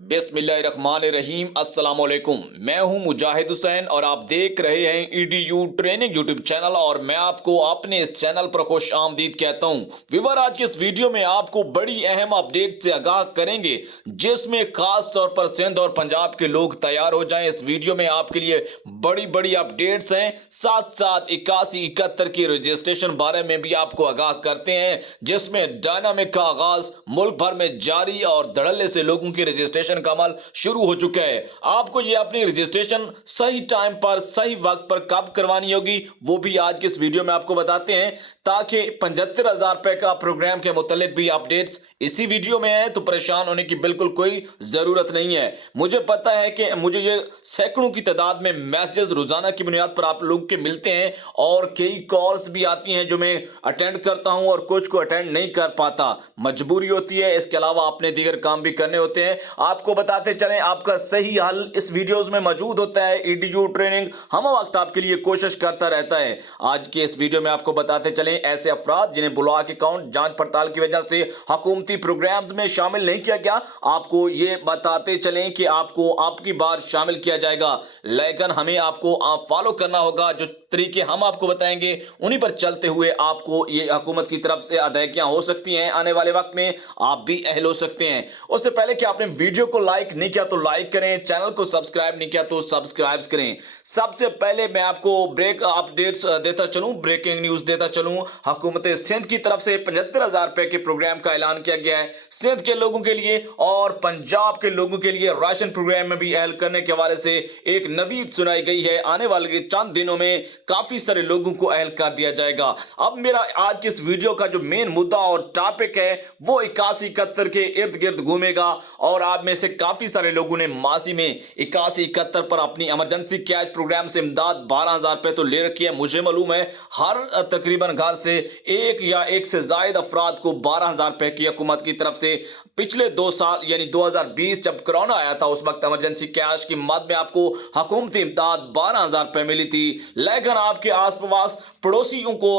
बिस्मिल्लाहिर्रहमानिर्रहीम अस्सलाम वालेकुम। मैं हूं मुजाहिद हुसैन और आप देख रहे हैं ईडीयू ट्रेनिंग यूट्यूब चैनल और मैं आपको अपने इस चैनल पर खुश आमदीद कहता हूं। व्यूअर, आज के इस वीडियो में आपको बड़ी अहम अपडेट से आगाह करेंगे जिसमें खास तौर पर सिंध और पंजाब के लोग तैयार हो जाएं। इस वीडियो में आपके लिए बड़ी बड़ी अपडेट्स हैं, साथ साथ 81-71 की रजिस्ट्रेशन बारे में भी आपको आगाह करते हैं, जिसमें डायनामिक का आगाज मुल्क भर में जारी और धड़ल्ले से लोगों की रजिस्ट्रेशन का अमल शुरू हो चुका है। आपको ये अपनी रजिस्ट्रेशन सही टाइम पर सही वक्त पर कब करवानी होगी वो भी आज के इस वीडियो में आपको बताते हैं, ताकि 75,000 रुपए का प्रोग्राम के मुतालिक भी अपडेट्स इसी वीडियो में है, तो परेशान होने की बिल्कुल कोई जरूरत नहीं है। मुझे पता है कि मुझे ये सैकड़ों की तादाद में मैसेजेस रोजाना की बुनियाद पर आप लोग के मिलते हैं और कई कॉल्स भी आती हैं जो मैं अटेंड करता हूं और कुछ को अटेंड नहीं कर पाता, मजबूरी होती है। इसके अलावा अपने दीगर काम भी करने होते हैं। आपको बताते चलें, आपका सही हल इस वीडियोस में मौजूद होता है। ईडीयू ट्रेनिंग हम वक्त आपके लिए कोशिश करता रहता है। आज के इस वीडियो में आपको बताते चलें ऐसे अफराद जिन्हें ब्लॉक अकाउंट जांच पड़ताल की वजह से हुकूमती प्रोग्राम्स में शामिल नहीं किया गया, आपको ये बताते चलें कि आपको आपकी बार शामिल किया जाएगा, लेकिन हमें आपको फॉलो करना होगा। जो तरीके हम आपको बताएंगे उन्हीं पर चलते हुए आपको ये हुकूमत की तरफ से अदायगियां हो सकती हैं। आने वाले वक्त में आप भी अहल हो सकते हैं। उससे पहले कि आपने वीडियो को लाइक नहीं किया तो लाइक करें, चैनल को सब्सक्राइब नहीं किया तो सब्सक्राइब करें। सबसे पहले मैं आपको ब्रेक अपडेट्स देता चलूं, ब्रेकिंग न्यूज देता चलूं। हुकूमत सिंध की तरफ से 75,000 रुपए के प्रोग्राम का ऐलान किया गया है सिंध के लोगों के लिए, और पंजाब के लोगों के लिए राशन प्रोग्राम में भी अहल करने के हवाले से एक नवीद सुनाई गई है। आने वाले चंद दिनों में काफी सारे लोगों को अहल कर दिया जाएगा। अब मेरा आज के इस वीडियो का जो मेन मुद्दा और टॉपिक है वो 81-71 के इर्द गिर्द घूमेगा, और आप में से काफी सारे लोगों ने मासी में 81-71 पर अपनी इमरजेंसी कैश प्रोग्राम से इमदाद 12,000 रुपए तो ले रखी है। मुझे मालूम है हर तकरीबन घर से एक या एक से ज्यादा अफराद को 12,000 रुपए की हुकूमत की तरफ से पिछले 2 साल यानी 2020 जब कोरोना आया था उस वक्त इमरजेंसी कैश की मद में आपको हुकूमती इमदाद 12,000 रुपए मिली थी। लेकिन आपके आस पास पड़ोसियों को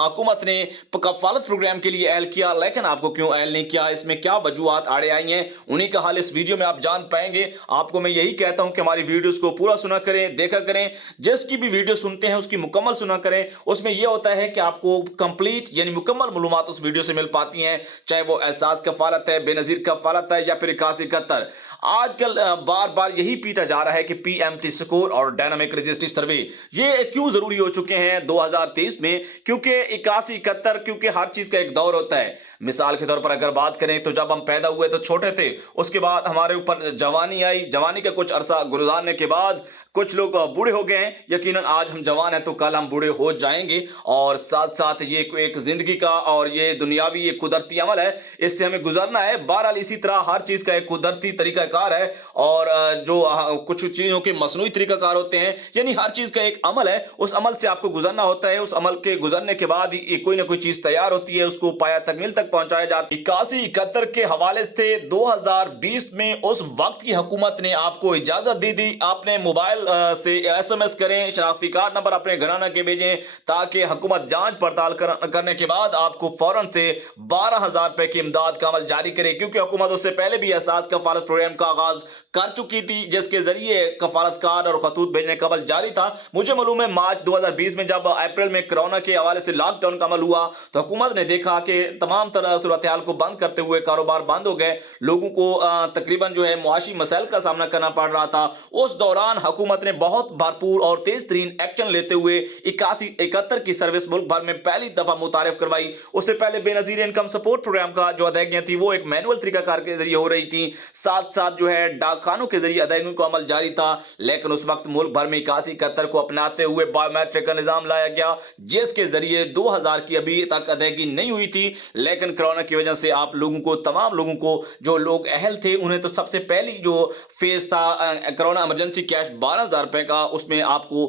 हुकूमत ने कफालत प्रोग्राम के लिए अहल किया, लेकिन आपको क्यों अहल नहीं किया, इसमें क्या वजूहात आड़े आई हैं, उन्हीं का हाल इस वीडियो में आप जान पाएंगे। आपको मैं यही कहता हूं कि हमारी वीडियोस को पूरा सुना करें, देखा करें। जिसकी भी वीडियो सुनते हैं उसकी मुकम्मल सुना करें। उसमें यह होता है कि आपको कंप्लीट यानी मुकम्मल मालूमात उस वीडियो से मिल पाती हैं, चाहे वो एहसास कफालत है, बेनजीर कफालत है या फिर 81-71। आजकल बार बार यही पीटा जा रहा है कि पीएमटी स्कोर और डायनामिक रजिस्ट्री सर्वे ये क्यों जरूरी हो चुके हैं 2023 में, क्योंकि 81-71 क्योंकि हर चीज का एक दौर होता है। मिसाल के तौर पर अगर बात करें तो जब हम पैदा हुए तो छोटे थे, उसके बाद हमारे ऊपर जवानी आई, जवानी का कुछ अरसा गुजारने के बाद कुछ लोग बूढ़े हो गए हैं। यकीनन आज हम जवान हैं तो कल हम बूढ़े हो जाएंगे, और साथ साथ ये एक जिंदगी का और ये दुनियावी एक कुदरती अमल है, इससे हमें गुजरना है। बहरहाल इसी तरह हर चीज का एक कुदरती तरीकाकार है और जो कुछ चीजों के मसनूई तरीकाकार होते हैं, यानी हर चीज का एक अमल है, उस अमल से आपको गुजरना होता है। उस अमल के गुजरने के बाद ही कोई ना कोई चीज तैयार होती है, उसको पाया तकमील तक पहुंचाया जाता है। 81-71 के हवाले से 2020 में उस वक्त की हुकूमत ने आपको इजाजत दी थी, आपने मोबाइल से एसएमएस करें, शनाख्ती कार्ड नंबर अपने घराना के भेजें, ताकि हुकूमत जांच पड़ताल करने के बाद आपको फौरन से 12,000 रुपए की इमदाद का अमल जारी करे, क्योंकि हुकूमत उससे पहले भी एहसास कफालत प्रोग्राम का आगाज कर चुकी थी, जिसके जरिए कफालत कार्ड और खतूत भेजने का अमल जारी था। मुझे मालूम है मार्च 2020 में जब अप्रैल में कोरोना के हवाले से लॉकडाउन का अमल हुआ तो हुकूमत ने देखा कि तमाम तरह सूरत हाल को बंद करते हुए कारोबार बंद हो गए, लोगों को तकरीबन जो है मुआशी मसाइल का सामना करना पड़ रहा था। उस दौरान हुकूमत ने बहुत भरपूर और तेज तरीन एक्शन लेते हुए 81-71 की सर्विस मुल्क भर में पहली दफा मुतारिफ करवाई। उससे पहले बेनजीर इनकम सपोर्ट प्रोग्राम का जो अदायगियां थी वो एक मैनुअल तरीकाकार के जरिए हो रही थी, साथ साथ जो है डाकखानों के जरिए अदायगियों का अमल जारी था। लेकिन उस वक्त मुल्क भर में 81-71 को अपनाते हुए बायोमेट्रिक का निजाम लाया गया, जिसके जरिए 2,000 की अभी तक अदायगी नहीं हुई थी। लेकिन कोरोना की वजह से आप लोगों को, तमाम लोगों को, जो लोग अहल थे उन्हें तो सबसे पहली जो फेज था कोरोना इमरजेंसी कैश 12,000 रुपए का, उसमें आपको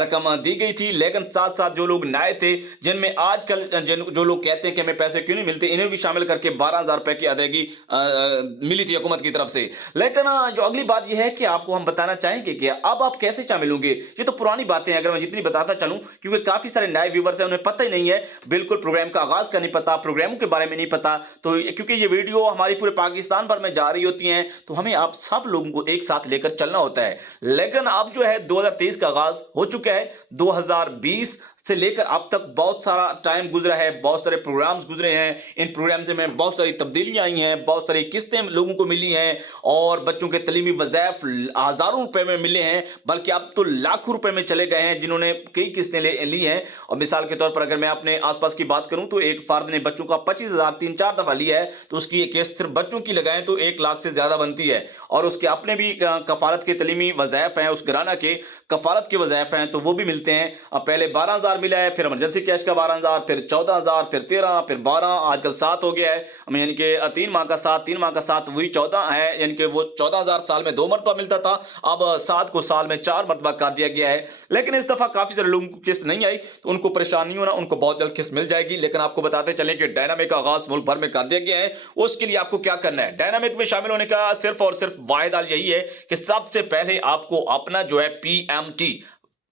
रकम दी गई थी। लेकिन साथ साथ जो लोग नए थे, जिनमें आजकल जो लोग कहते हैं कि हमें पैसे क्यों नहीं मिलते, इन्हें भी शामिल करके 12,000 रुपए की अदायगी मिली थी हुकूमत की तरफ से। लेकिन जो अगली बात यह है कि आपको हम बताना चाहेंगे कि अब आप कैसे शामिल होंगे। ये तो पुरानी बातें हैं, अगर मैं जितनी बताता चलूं, क्योंकि काफी सारे नए व्यूवर्स हैं, उन्हें पता ही नहीं है, बिल्कुल प्रोग्राम का आगाज का नहीं पता, प्रोग्रामों के बारे में नहीं पता। तो क्योंकि ये वीडियो हमारी पूरे पाकिस्तान भर में जा रही होती हैं, तो हमें आप सब लोगों को एक साथ लेकर चलना होता है। लेकिन अब जो है 2023 का आगाज हो चुका है, 2020 से लेकर अब तक बहुत सारा टाइम गुजरा है, बहुत सारे प्रोग्राम्स गुजरे हैं। इन प्रोग्राम्स में बहुत सारी तब्दीलियां आई हैं, बहुत सारी किस्तें लोगों को मिली हैं, और बच्चों के तलीमी वज़ाइफ हज़ारों रुपए में मिले हैं, बल्कि अब तो लाखों रुपए में चले गए हैं जिन्होंने कई किस्तें ली हैं। और मिसाल के तौर पर अगर मैं अपने आसपास की बात करूं, तो एक फर्द ने बच्चों का 25,000 3-4 दफा लिया है, तो उसकी एक किस्त सिर्फ बच्चों की लगाएं तो 1 लाख से ज्यादा बनती है। और उसके अपने भी कफालत के तलीमी वज़ाइफ हैं, उस घराना के कफालत के वज़ाइफ हैं, तो वो भी मिलते हैं। अब पहले 12,000 मिला है, फिर इमरजेंसी कैश का 12,000, फिर 14,000, फिर 13, फिर 12, आजकल 7 हो गया है। यानी कि 3 माह का 7, 3 माह का 7 वही 14 है। यानी कि वो 14,000 साल में 2 मरतबा मिलता था, अब 7 को साल में 4 मरतबा कर दिया गया है। लेकिन इस दफा काफी सारे लोगों को किस्त नहीं आई, तो उनको परेशान नहीं होना, उनको बहुत जल्द किस्त मिल जाएगी। लेकिन आपको बताते चलें कि डायनामिक का आगाज मुल्क भर में कर दिया गया है। उसके लिए आपको क्या करना है, डायनामिक में शामिल होने का सिर्फ और सिर्फ वाहिद हल यही है कि सबसे पहले आपको अपना जो है PMT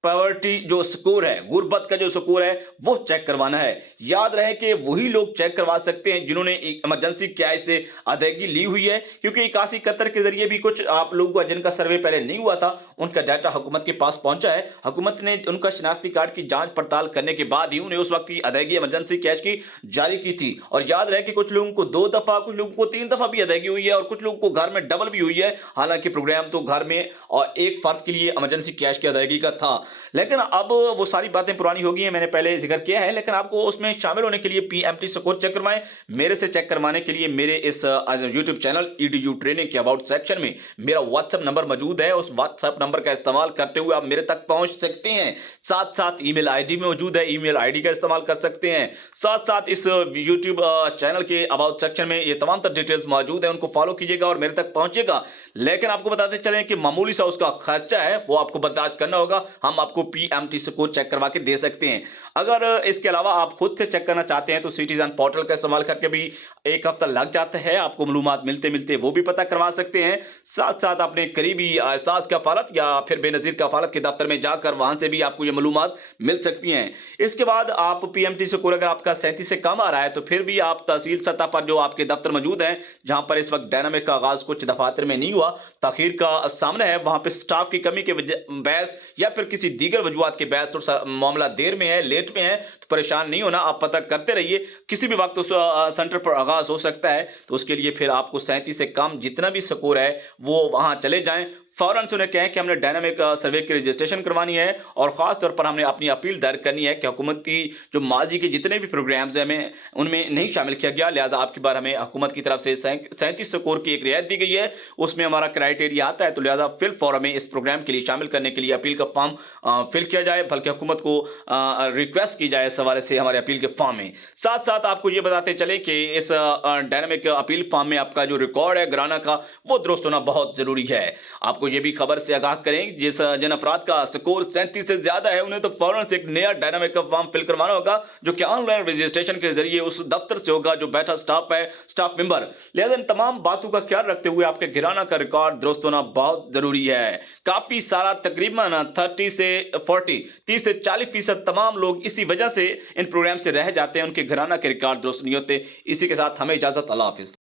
पॉवर्टी जो स्कोर है, गुर्बत का जो स्कोर है, वो चेक करवाना है। याद रहे कि वही लोग चेक करवा सकते हैं जिन्होंने इमरजेंसी कैश से अदायगी ली हुई है, क्योंकि 8171 के जरिए भी कुछ आप लोगों का जिनका सर्वे पहले नहीं हुआ था, उनका डाटा हुकूमत के पास पहुंचा है। हुकूमत ने उनका शनाख्ती कार्ड की जांच पड़ताल करने के बाद ही उन्हें उस वक्त की अदायगी इमरजेंसी कैश की जारी की थी। और याद रहे कि कुछ लोगों को 2 दफा, कुछ लोगों को 3 दफा भी अदायगी हुई है, और कुछ लोगों को घर में डबल भी हुई है। हालांकि प्रोग्राम तो घर में और एक फर्द के लिए इमरजेंसी कैश की अदायगी का था, लेकिन अब वो सारी बातें पुरानी हो गई हैं, मैंने पहले जिक्र किया है। लेकिन आपको उसमें शामिल होने के लिए PMT स्कोर चेक करवाएं। मेरे से चेक करवाने के लिए मेरे इस YouTube चैनल EDU ट्रेनिंग के अबाउट सेक्शन में मेरा WhatsApp नंबर मौजूद है। उस WhatsApp नंबर का इस्तेमाल करते हुए आप मेरे तक पहुंच सकते हैं। साथ साथ ईमेल ID में मौजूद है, ईमेल ID का इस्तेमाल कर सकते हैं। साथ साथ इस YouTube चैनल के अबाउट सेक्शन में ये तमाम तर डिटेल्स मौजूद है, उनको फॉलो कीजिएगा और मेरे तक पहुंचेगा। लेकिन आपको बताते चलें कि मामूली सा उसका खर्चा है, वो आपको बर्दाश्त करना होगा। हम आपको PMT स्कोर चेक करवा के दे सकते हैं। अगर इसके अलावा आप खुद से चेक करना चाहते हैं, तो सिटीजन पोर्टल का इस्तेमाल करके भी 1 हफ्ता लग जाता है, आपको मालूमात मिलते मिलते वो भी पता करवा सकते हैं। साथ साथ अपने करीबी एहसास कफालत या फिर बेनजीर कफालत के दफ्तर में जाकर वहां से भी आपको ये मालूमात मिल सकती हैं। इसके बाद आप PMT स्कोर अगर आपका 37 से कम आ रहा है, तो फिर भी आप तहसील सतह पर जो आपके दफ्तर मौजूद हैं, जहां पर इस वक्त डायनामिक का आगाज कुछ दफातर में नहीं हुआ, तखीर का सामना है, वहां पर स्टाफ की कमी के बहस या फिर किसी दीगर वजूहात के बहस तो मामला देर में है, लेट में है, तो परेशान नहीं होना, आप पता करते रहिए। किसी भी वक्त उस सेंटर पर आगाज हो सकता है, तो उसके लिए फिर आपको 37 से कम जितना भी स्कोर है वो वहां चले जाएं। फौरन से उन्हें कहें कि हमने डायनामिक सर्वे की रजिस्ट्रेशन करवानी है, और खास तौर पर हमने अपनी अपील दायर करनी है कि हुकूमत की जो माजी के जितने भी प्रोग्राम्स हैं हमें उनमें नहीं शामिल किया गया, लिहाजा आपकी बार हमें हुकूमत की तरफ से 37 स्कोर की एक रियायत दी गई है, उसमें हमारा क्राइटेरिया आता है, तो लिहाजा फिल फॉर हमें इस प्रोग्राम के लिए शामिल करने के लिए अपील का फॉर्म फिल किया जाए, बल्कि हुकूमत को रिक्वेस्ट की जाए इस हवाले से हमारे अपील के फॉर्म में। साथ साथ आपको ये बताते चले कि इस डायनामिक अपील फॉर्म में आपका जो रिकॉर्ड है घराना का, वो दुरुस्त होना बहुत जरूरी है। आपको ये भी खबर से आगाह करें, जिन अफराद का स्कोर 37 से ज्यादा है, उन्हें तो फौरन से एक नया डायनामिक का फॉर्म फिल करवाना होगा, जो कि ऑनलाइन रजिस्ट्रेशन के जरिए उस दफ्तर से होगा जो बैठा स्टाफ है, स्टाफ मेंबर। लिहाजा इन तमाम बातों का ख्याल रखते हुए आपके घराना का रिकॉर्ड दुरुस्त होना बहुत जरूरी है। काफी सारा तकरीबन 30 से 40% तमाम लोग इसी वजह से इन प्रोग्राम से रह जाते हैं, उनके घराना के रिकॉर्ड दुरुस्त नहीं होते। इसी के साथ हमें इजाजत, अल्लाह हाफिज।